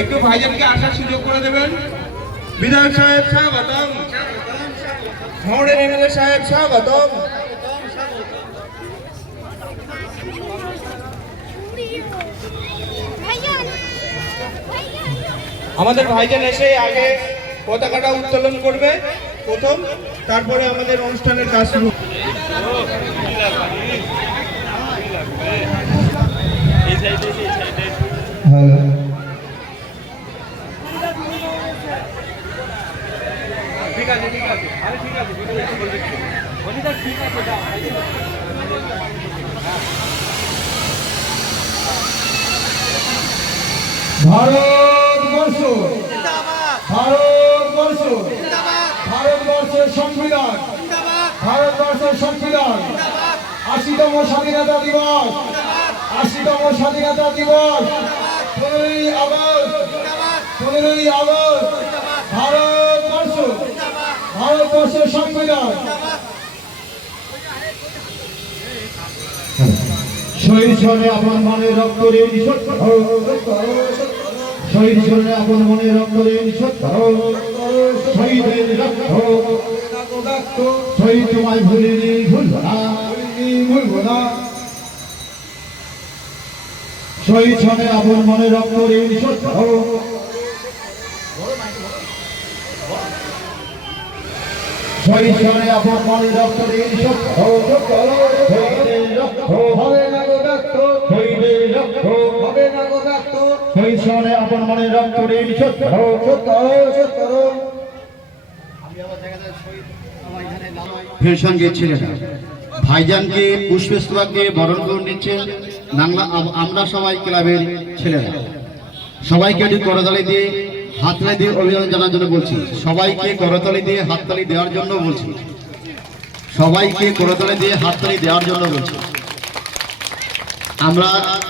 একটু ভাইজানকে আসার সুযোগ করে দেবেন। বিধায়ক সাহেব স্বাগতম, হাওড়ের এমএলএ সাহেব স্বাগতম। আমাদের ভাইজান এসে আগে পতাকাটা উত্তোলন করবে প্রথম, তারপরে আমাদের অনুষ্ঠানের কাজ শুরু। ভারতবর্ষ, ভারতবর্ষ, ভারতবর্ষের সংবিধান, ভারতবর্ষের সংবিধান। ৮০তম স্বাধীনতা দিবস, ৮০তম স্বাধীনতা দিবস, ১৫ই আগস্ট, ১৫ই আগস্ট। ভারতবর্ষ, ভারতবর্ষের সংবিধান। শহীদ স্মরণে আপন মনে রক্ত রে নিঃশব্দ, শহীদ স্মরণে আপন মনে রক্ত রে নিঃশব্দ, শহীদের রক্ত, শহীদ তোমায় ভুলিনি, ভুলব না, ভুলব না। শহীদ স্মরণে আপন মনে রক্ত রে নিঃশব্দ, শহীদ স্মরণে আপন মনে রক্ত রে নিঃশব্দ, শহীদের রক্ত হবে না গো ব্যক্ত, শহীদের রক্ত হবে না গো ব্যক্ত। শহীদ স্মরণে আপন মনে রক্ত রে নিঃশব্দ, ফের সঙ্গে ছিলেন ভাইজানকে পুষ্পস্তবক দিয়ে বরণ করে নিচ্ছেন আমরা সবাই ক্লাবের ছেলেরা। সবাইকে একটু করতালি দিয়ে হাততালি দিয়ে অভিনন্দন জানার জন্য বলছি। সবাইকে করতালি দিয়ে হাততালি দেওয়ার জন্য বলছি। সবাইকে করতালি দিয়ে হাততালি দেওয়ার জন্য বলছি। আমরা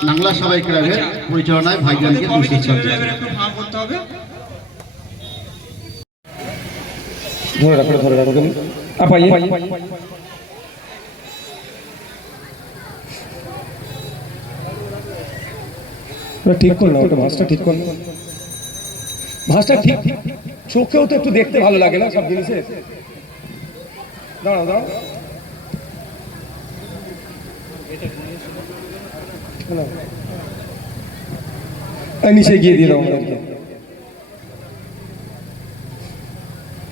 নাংলা সবাই ক্লাবের পরিচালনায় ভাইজানকে ঠিক করলাম, ওটা ভাঁজটা ঠিক করলাম, ভাঁজটা ঠিক। চোখেও তো একটু দেখতে ভালো লাগে না সব জিনিসে। দাঁড়াও দাঁড়াও, নিচে গিয়ে দিয়ে দাও আমাদেরকে।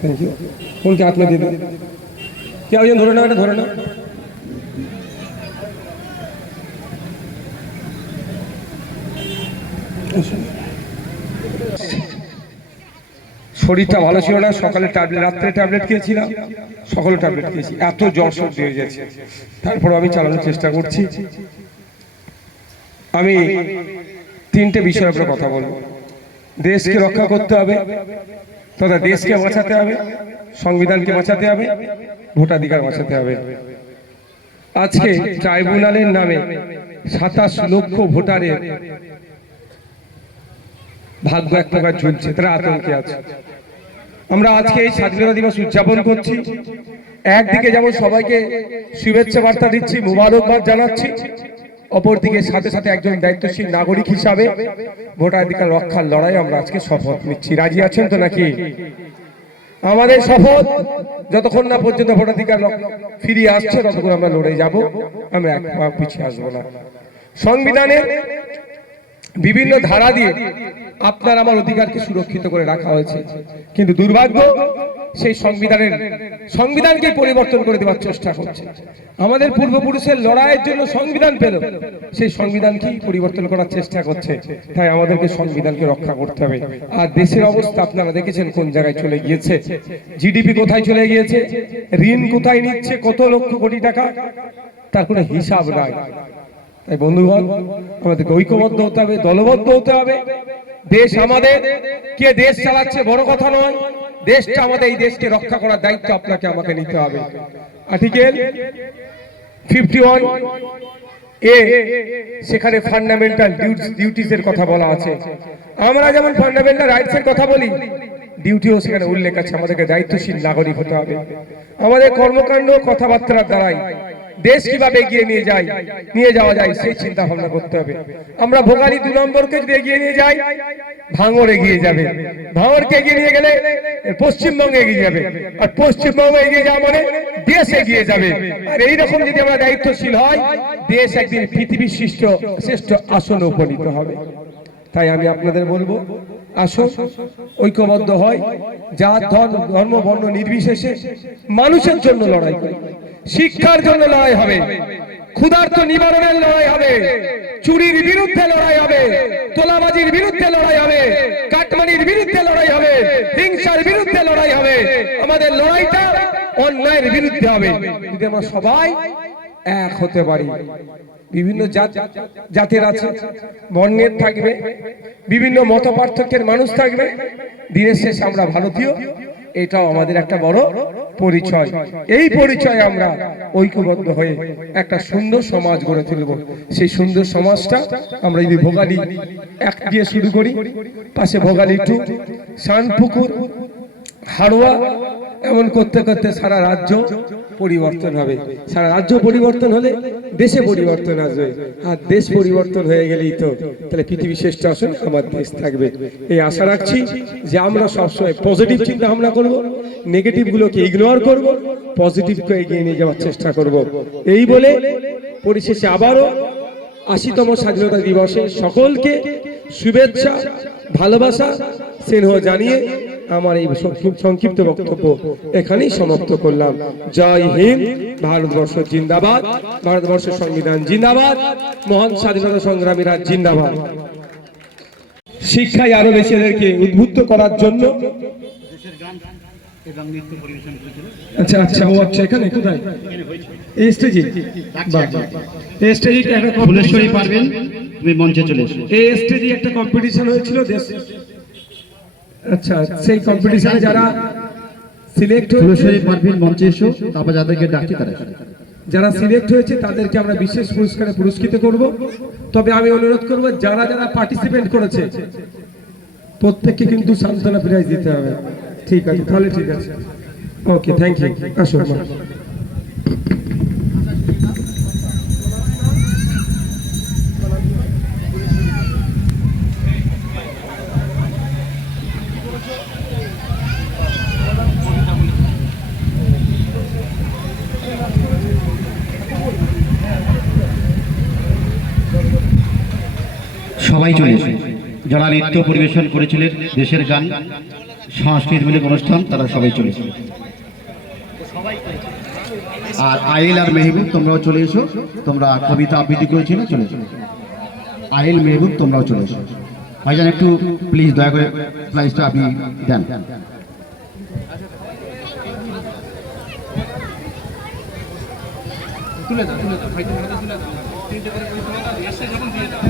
Thank you. কোনকে হাত দিয়ে দেবে? কে একজন ধরে নাও, এটা ধরে নাও। শরীরটা ভালো ছিল না, সকালে ট্যাবলেট, রাত্রে ট্যাবলেট খেয়েছিলাম, সকালে ট্যাবলেট খেয়েছি, এত জ্বর সর্দি হয়ে যাচ্ছে। তারপর আমি চালানোর চেষ্টা করছি। আমি তিনটে বিষয়ের উপরে কথা বলবো। দেশকে রক্ষা করতে হবে, তথা দেশকে বাঁচাতে হবে, সংবিধানকে বাঁচাতে হবে, ভোটাধিকার বাঁচাতে হবে। আজকে ট্রাইব্যুনালের নামে ২৭ লক্ষ ভোটারের ভাগ্য এক প্রকার ঝুলছে, তারা আতঙ্কে আছে। আমরা আজকে এই স্বাধীনতা দিবস উদযাপন করছি। একদিকে যেমন সবাইকে শুভেচ্ছা বার্তা দিচ্ছি, মুবারকবাদ জানাচ্ছি, অপরদিকে সাথে সাথে একজন দায়িত্বশীল নাগরিক হিসাবে ভোটাধিকার রক্ষার লড়াই আমরা আজকে শপথ নিচ্ছি। রাজি আছেন তো নাকি? আমাদের শপথ, যতক্ষণ না পর্যন্ত ভোটাধিকার ফিরিয়ে আসছে ততক্ষণ আমরা লড়ে যাব, আমরা এক পা পিছিয়ে আসবো না। সংবিধানের বিভিন্ন ধারা দিয়ে আপনার আমার অধিকারকে সুরক্ষিত করে রাখা হয়েছে, কিন্তু দুর্ভাগ্য সেই সংবিধানকে পরিবর্তন করে দেওয়ার চেষ্টা করছে। আমাদের পূর্বপুরুষের লড়াইয়ের জন্য সংবিধান পেল, সেই সংবিধানকেই পরিবর্তন করার চেষ্টা করছে। তাই আমাদেরকে সংবিধানকে রক্ষা করতে হবে। আর দেশের অবস্থা আপনারা দেখেছেন কোন জায়গায় চলে গিয়েছে, জিডিপি কোথায় চলে গিয়েছে, ঋণ কোথায় নিচ্ছে, কত লক্ষ কোটি টাকা, তার কোনো হিসাব নাই। তাই বন্ধুগণ, আমাদেরকে ঐক্যবদ্ধ হতে হবে, দলবদ্ধ হতে হবে। দেশ আমাদের, কে দেশ চালাচ্ছে বড় কথা নয়, দেশটা আমাদের, এই দেশকে রক্ষা করার দায়িত্ব আপনাকে আমাকে নিতে হবে। আর্টিকেল 51 এ সেখানে ফান্ডামেন্টাল ডিউটিস এর কথা বলা আছে। আমরা যেমন ফান্ডামেন্টাল রাইটস এর কথা বলি, ডিউটিও সেখানে উল্লেখ আছে। আমাদেরকে দায়িত্বশীল নাগরিক হতে হবে। আমাদের কর্মকাণ্ড কথাবার্তার দ্বারাই দেশ কিভাবে এগিয়ে নিয়ে যাওয়া যায় সেই চিন্তা ভাবনা করতে হবে। আমরা ভোগালী 2 নম্বরকে যদি এগিয়ে নিয়ে যাই, ভাঙড় এগিয়ে যাবে, ভাঙড়কে এগিয়ে নিয়ে গেলে পশ্চিমবঙ্গে এগিয়ে যাবে, আর পশ্চিমবঙ্গে এগিয়ে যাওয়া মানে দেশ এগিয়ে যাবে। আর এইরকম যদি আমরা দায়িত্বশীল হয়, দেশ একদিন পৃথিবীর শ্রেষ্ঠ আসনে উপনীত হবে। তাই আমি আপনাদের বলবো, আসুন ঐক্যবদ্ধ হয়, জাত ধর্ম বর্ণ নির্বিশেষে মানুষের জন্য লড়াই করি। শিক্ষার জন্য লড়াই হবে, ক্ষুধার্ত নিবারণের লড়াই হবে, চুরির বিরুদ্ধে লড়াই হবে, তোলাবাজির বিরুদ্ধে লড়াই হবে, কাটমানির বিরুদ্ধে লড়াই হবে, হিংসার বিরুদ্ধে লড়াই হবে। আমাদের লড়াইটা অন্যায়ের বিরুদ্ধে হবে। যদি আমরা সবাই এক হতে পারি, বিভিন্ন জাতের আছে, বর্ণের থাকবে, বিভিন্ন মত পার্থক্যের মানুষ থাকবে, দিনের শেষে আমরা ভারতীয়, এটাও আমাদের একটা বড় পরিচয়। এই পরিচয় আমরা ঐক্যবদ্ধ হয়ে একটা সুন্দর সমাজ গড়ে তুলব। সেই সুন্দর সমাজটা আমরা যদি ভোগালী 1 দিয়ে শুরু করি, পাশে ভোগালী 2, শানপুকুর, হাড়োয়া, এমন করতে করতে সারা রাজ্য পরিবর্তন হবে। সারা রাজ্য পরিবর্তন হলে দেশে পরিবর্তন আসবে। আর দেশ পরিবর্তন হয়ে গেলেই তো তাহলে পৃথিবীর শ্রেষ্ঠ আসন আমার দেশ থাকবে। এই আশা রাখছি যে আমরা সবসময় পজিটিভ চিন্তা ভাবনা করব, নেগেটিভ গুলোকে ইগনোর করব, পজিটিভকে এগিয়ে নিয়ে যাওয়ার চেষ্টা করব। এই বলে পরিশেষে আবারও 80তম স্বাধীনতা দিবসে সকলকে শুভেচ্ছা, ভালোবাসা, স্নেহ জানিয়ে আমার এই সংক্ষিপ্ত বক্তব্য এখানেই সমাপ্ত করলাম। জয় হিন্দ, ভারতবর্ষ জিন্দাবাদ, ভারতবর্ষের সংবিধান জিন্দাবাদ, মহান স্বাধীনতা সংগ্রামীরা জিন্দাবাদ। শিক্ষায় আরো বেশি এদেরকে উদ্বুদ্ধ করার জন্য আচ্ছা আচ্ছা ও আচ্ছা, এখানে কোথায় এই স্টেজে? এই স্টেজে একটা ফুলেশ্বরী পারবেন, তুমি মঞ্চে চলে এসো। এই স্টেজে একটা কম্পিটিশন হয়েছিল দেশ। আচ্ছা, সেই কম্পিটিশনে যারা সিলেক্ট ফুলেশ্বরী পারবেন মঞ্চে এসো, তারপর যাদেরকে ডাকি তারা যারা সিলেক্ট হয়েছে তাদেরকে আমরা বিশেষ পুরস্কারে পুরস্কৃত করব। তবে আমি অনুরোধ করব, যারা যারা পার্টিসিপেট করেছে প্রত্যেককে কিন্তু সান্ত্বনা প্রাইজ দিতে হবে। ঠিক আছে, তাহলে ঠিক আছে, ওকে, থ্যাংক ইউ। আসুন। সবাই চলে এসে যারা নৃত্য পরিবেশন করেছিলেন, দেশের গান, সাংস্কৃতিক অনুষ্ঠান, তারা সবাই চলে এসো। আর আইল আর মেহবুব তোমরাও চলে এসো, তোমরা কবিতা আবৃত্তি করেছিলে, চলে এসো। আইল, মেহবুব তোমরাও চলে এসো। ভাইজান একটু প্লিজ দয়া করে প্রাইজটা আপনি দেন। তুলে দাও, তুলে দাও, ভাই তুলে দাও, তুলে দাও, তিনটে করে তুলে দাও, এসে যখন দিয়ে দাও।